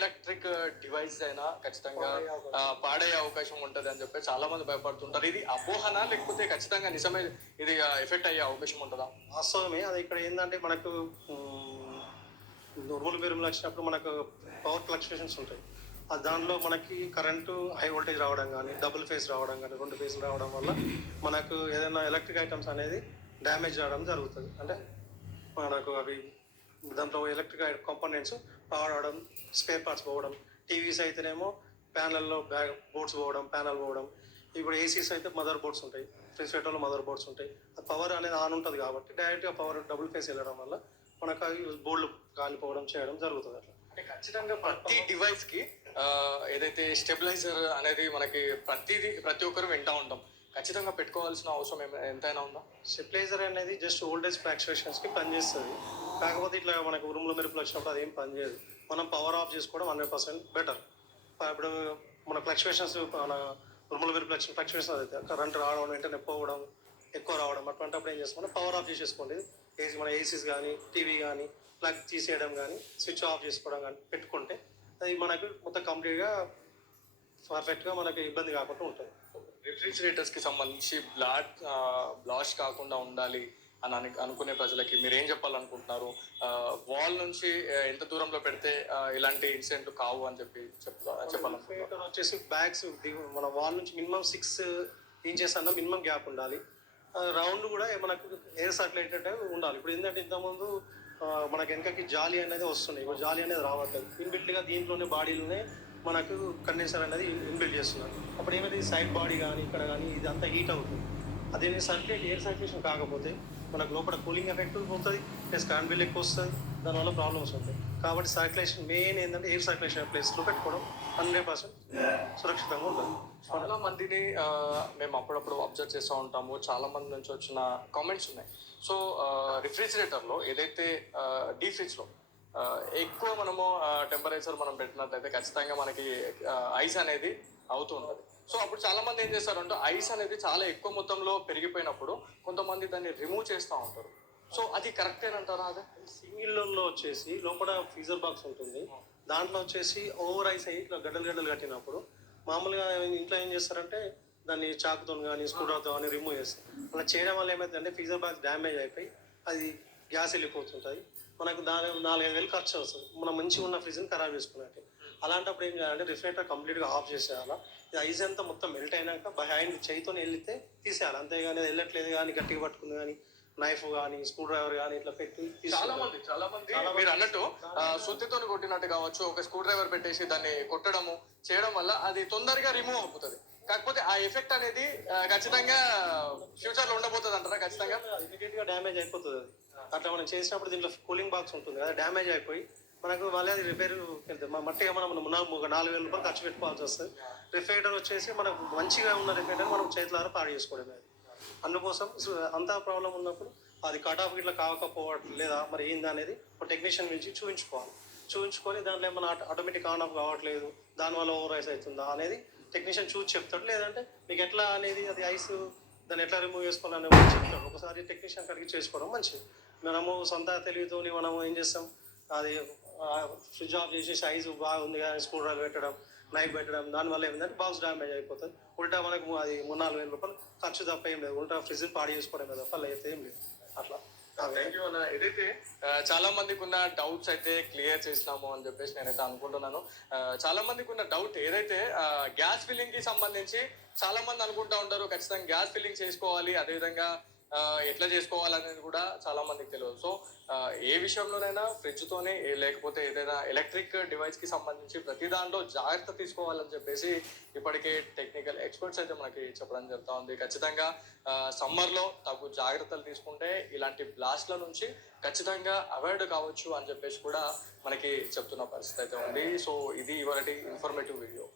Electric device అయినా ఖచ్చితంగా పాడయ్యే అవకాశం ఉంటుంది అని చెప్పి చాలా మంది భయపడుతుంటారు. ఇది అపోహన లేకపోతే ఖచ్చితంగా నిజమే ఇది ఎఫెక్ట్ అయ్యే అవకాశం ఉంటుందా? వాస్తవమే. అది ఇక్కడ ఏంటంటే మనకు ఉరుములు మెరుపులు వచ్చినప్పుడు మనకు పవర్ ఫ్లక్చుయేషన్స్ ఉంటాయి. దానిలో మనకి కరెంటు హై వోల్టేజ్ రావడం కానీ, డబుల్ ఫేజ్ రావడం కానీ, 2 ఫేజ్లు రావడం వల్ల మనకు ఏదైనా ఎలక్ట్రిక్ ఐటమ్స్ అనేది డ్యామేజ్ రావడం జరుగుతుంది. అంటే మనకు అవి దాంట్లో ఎలక్ట్రిక్ కాంపోనెంట్స్ పాడవడం, స్పేర్ పార్ట్స్ పోవడం. టీవీస్ అయితేనేమో ప్యానల్లో బోర్డ్స్ పోవడం, ప్యానల్ పోవడం. ఇప్పుడు ఏసీస్ అయితే మదర్ బోర్డ్స్ ఉంటాయి, రిఫ్రిజిరేటర్లో మదర్ బోర్డ్స్ ఉంటాయి. ఆ పవర్ అనేది ఆన్ ఉంటుంది కాబట్టి డైరెక్ట్గా పవర్ డబుల్ ఫేస్ వెళ్ళడం వల్ల మనకు అవి బోర్డులు కాలిపోవడం చేయడం జరుగుతుంది. అట్లా అంటే ఖచ్చితంగా ప్రతి డివైస్ కి ఏదైతే స్టెబిలైజర్ అనేది మనకి ప్రతి ఒక్కరు వింటూ ఉంటాం. ఖచ్చితంగా పెట్టుకోవాల్సిన అవసరం ఎంతైనా ఉందా? స్టెబిలైజర్ అనేది జస్ట్ ఓల్డేజ్ ఫ్లక్చుయేషన్స్కి పనిచేస్తుంది. కాకపోతే ఇట్లా మనకు ఉరుములు మెరుపులు వచ్చినప్పుడు అదేం పనిచేయదు. మనం పవర్ ఆఫ్ చేసుకోవడం 100% బెటర్. ఇప్పుడు మన ఫ్లక్చుయేషన్స్, మన ఉరుములు మెరుపులు వచ్చిన ఫ్లక్చుయేషన్స్ అయితే కరెంట్ రావడం, వెంటనే పోవడం, ఎక్కువ రావడం అటువంటిప్పుడు ఏం చేసుకోండి, పవర్ ఆఫ్ చేసేసుకోండి. మన ఏసీస్ కానీ, టీవీ కానీ ప్లగ్ తీసేయడం కానీ, స్విచ్ ఆఫ్ చేసుకోవడం కానీ పెట్టుకుంటే అది మనకు మొత్తం కంప్లీట్గా పర్ఫెక్ట్గా మనకి ఇబ్బంది కాకుండా ఉంటుంది. రిఫ్రిజిరేటర్స్కి సంబంధించి బ్లాస్ట్ కాకుండా ఉండాలి అని అనుకునే ప్రజలకి మీరు ఏం చెప్పాలనుకుంటున్నారు? వాల్ నుంచి ఎంత దూరంలో పెడితే ఇలాంటి ఇన్సిడెంట్ కావు అని చెప్పాలనుకుంటున్నారు? వచ్చేసి బ్యాగ్స్ మన వాల్ నుంచి మినిమం 6 ఇంచెస్ అన్న మినిమం గ్యాప్ ఉండాలి. రౌండ్ కూడా మనకు ఎయిర్ సర్క్యులేటెడ్ ఉండాలి. ఇప్పుడు ఏంటంటే ఇంతకుముందు మనకు వెనకకి జాలి అనేది వస్తుంది, ఇప్పుడు జాలి అనేది రావట్లేదు. ఇన్బిల్ట్గా దీంట్లోనే బాడీలోనే మనకు కండెన్సర్ అనేది ఇన్బిల్ట్ చేస్తున్నారు. అప్పుడు ఏమైతే సైడ్ బాడీ కానీ ఇక్కడ కానీ ఇది అంతా హీట్ అవుతుంది. అదే ఎయిర్ సర్క్యులేషన్ కాకపోతే మనకు లోపల కూలింగ్ ఎఫెక్ట్ పోతుంది, ప్లస్ కరెంట్ బిల్ ఎక్కువ వస్తుంది, దానివల్ల ప్రాబ్లమ్స్ ఉంటాయి. కాబట్టి సర్క్యులేషన్ మెయిన్ ఏంటంటే ఎయిర్ సర్క్యులేషన్ ప్లేస్లో పెట్టుకోవడం 100% సురక్షితంగా ఉంటుంది. చాలా మందిని మేము అప్పుడప్పుడు అబ్జర్వ్ చేస్తూ ఉంటాము. చాలా మంది నుంచి వచ్చిన కామెంట్స్ ఉన్నాయి. సో రిఫ్రిజిరేటర్లో ఏదైతే డీప్ ఫ్రిడ్జ్లో ఎక్కువ మనము టెంపరేచర్ మనం పెట్టినట్లయితే ఖచ్చితంగా మనకి ఐస్ అనేది అవుతూ ఉంటుంది. సో అప్పుడు చాలా మంది ఏం చేస్తారంటే ఐస్ అనేది చాలా ఎక్కువ మొత్తంలో పెరిగిపోయినప్పుడు కొంతమంది దాన్ని రిమూవ్ చేస్తూ ఉంటారు. సో అది కరెక్టేనంటారా? అదే సింగిల్లో వచ్చేసి లోపల ఫ్రీజర్ బాక్స్ ఉంటుంది, దాంట్లో వచ్చేసి ఓవర్ ఐస్ అయ్యి ఇట్లా గడ్డలు కట్టినప్పుడు మామూలుగా ఇంట్లో ఏం చేస్తారంటే దాన్ని చాకుతో కానీ స్క్రూడ్రైవర్తో కానీ రిమూవ్ చేస్తారు. అలా చేయడం వల్ల ఏమవుతుందంటే ఫ్రీజర్ బాక్స్ డ్యామేజ్ అయిపోయి అది గ్యాస్ వెళ్ళిపోతుంటుంది. మనకు 4-5 వేలు ఖర్చు వస్తుంది, మనం మంచిగా ఉన్న ఫ్రిడ్జ్ని ఖరాబ్ చేసుకున్నట్టు. అలాంటప్పుడు ఏం చేయాలంటే రిఫ్రిజిరేటర్ కంప్లీట్గా ఆఫ్ చేసేయాలా. ఇది ఐస్ అంతా మొత్తం మెల్ట్ అయినాక హ్యాండ్ చేయితో వెళ్తే తీసేయాలి. అంతేగాని వెళ్ళట్లేదు కానీ గట్టిగా పట్టుకుంది కానీ నైఫ్ కానీ స్క్రూ డ్రైవర్ కానీ ఇట్లా పెట్టి చాలా మంది మీరు అన్నట్టు సుత్తితో కొట్టినట్టు కావచ్చు, ఒక స్క్రూ డ్రైవర్ పెట్టేసి దాన్ని కొట్టడము చేయడం వల్ల అది తొందరగా రిమూవ్ అవుతుంది. కాకపోతే ఆ ఎఫెక్ట్ అనేది ఖచ్చితంగా ఫ్యూచర్ లో ఉండబోతుంది అంటారా? ఖచ్చితంగా ఇమీడియట్ గా డ్యామేజ్ అయిపోతుంది. అది అట్లా మనం చేసినప్పుడు దీంట్లో కూలింగ్ బాక్స్ ఉంటుంది కదా, డ్యామేజ్ అయిపోయి మనకు మళ్ళీ అది రిపేర్ వెళ్తుంది. మట్టిగా మనం 4,000 రూపాయలు ఖర్చు పెట్టుకోవాల్సి వస్తుంది. రిఫ్రిజిరేటర్ వచ్చేసి మనకు మంచిగా ఉన్న రిఫ్రిజిరేటర్ మనం చేతులారా పాడు చేసుకోవడమే. అది అందుకోసం అంతా ప్రాబ్లం ఉన్నప్పుడు అది కట్ ఆఫ్ ఇట్లా కాకపోవడం లేదా మరి ఏంది అనేది ఒక టెక్నీషియన్ నుంచి చూపించుకొని దాంట్లో ఏమైనా ఆటోమేటిక్ ఆన్ ఆఫ్ కావట్లేదు, దానివల్ల ఓవర్ ఐస్ అవుతుందా అనేది టెక్నీషియన్ చూసి చెప్తాడు. లేదంటే మీకు ఎట్లా అనేది అది ఐస్ దాన్ని ఎట్లా రిమూవ్ చేసుకోవాలని చెప్తాడు. ఒకసారి టెక్నీషియన్ కడిగి చేసుకోవడం మంచిది. మనము సొంత తెలివితోని మనం ఏం చేస్తాం, అది స్విచ్ ఆఫ్ చేసేసి ఐస్ బాగుంది కానీ స్క్రూ డ్రైవర్ పెట్టడం, నైఫ్ పెట్టడం, దానివల్ల ఏమిటంటే బాక్స్ డ్యామేజ్ అయిపోతుంది. ఉల్టా మనకు అది 3-4 వేల రూపాయలు ఖర్చు తప్ప ఏం లేదు. ఉల్టా ఫ్రిడ్జ్ పాడు చేసుకోవడం తప్ప అయితే ఏం లేదు. అట్లా థ్యాంక్ యూ అన్న. ఏదైతే చాలా మందికి ఉన్న డౌట్స్ అయితే క్లియర్ చేసినాము అని చెప్పేసి నేనైతే అనుకుంటున్నాను. చాలా మందికి ఉన్న డౌట్ ఏదైతే గ్యాస్ ఫిల్లింగ్ కి సంబంధించి చాలా మంది అనుకుంటా ఉంటారు ఖచ్చితంగా గ్యాస్ ఫిల్లింగ్ చేసుకోవాలి, అదేవిధంగా ఎట్లా చేసుకోవాలనేది కూడా చాలా మందికి తెలియదు. సో ఏ విషయంలోనైనా ఫ్రిడ్జ్తోనే లేకపోతే ఏదైనా ఎలక్ట్రిక్ డివైస్కి సంబంధించి ప్రతి దాంట్లో జాగ్రత్త తీసుకోవాలని చెప్పేసి ఇప్పటికే టెక్నికల్ ఎక్స్పర్ట్స్ అయితే మనకి చెప్పడం జరుగుతూ ఉంది. ఖచ్చితంగా సమ్మర్లో తగు జాగ్రత్తలు తీసుకుంటే ఇలాంటి బ్లాస్ట్ల నుంచి ఖచ్చితంగా అవాయిడ్ కావచ్చు అని చెప్పేసి కూడా మనకి చెప్తున్న పరిస్థితి అయితే ఉంది. సో ఇది ఇవాళ ఇన్ఫర్మేటివ్ వీడియో.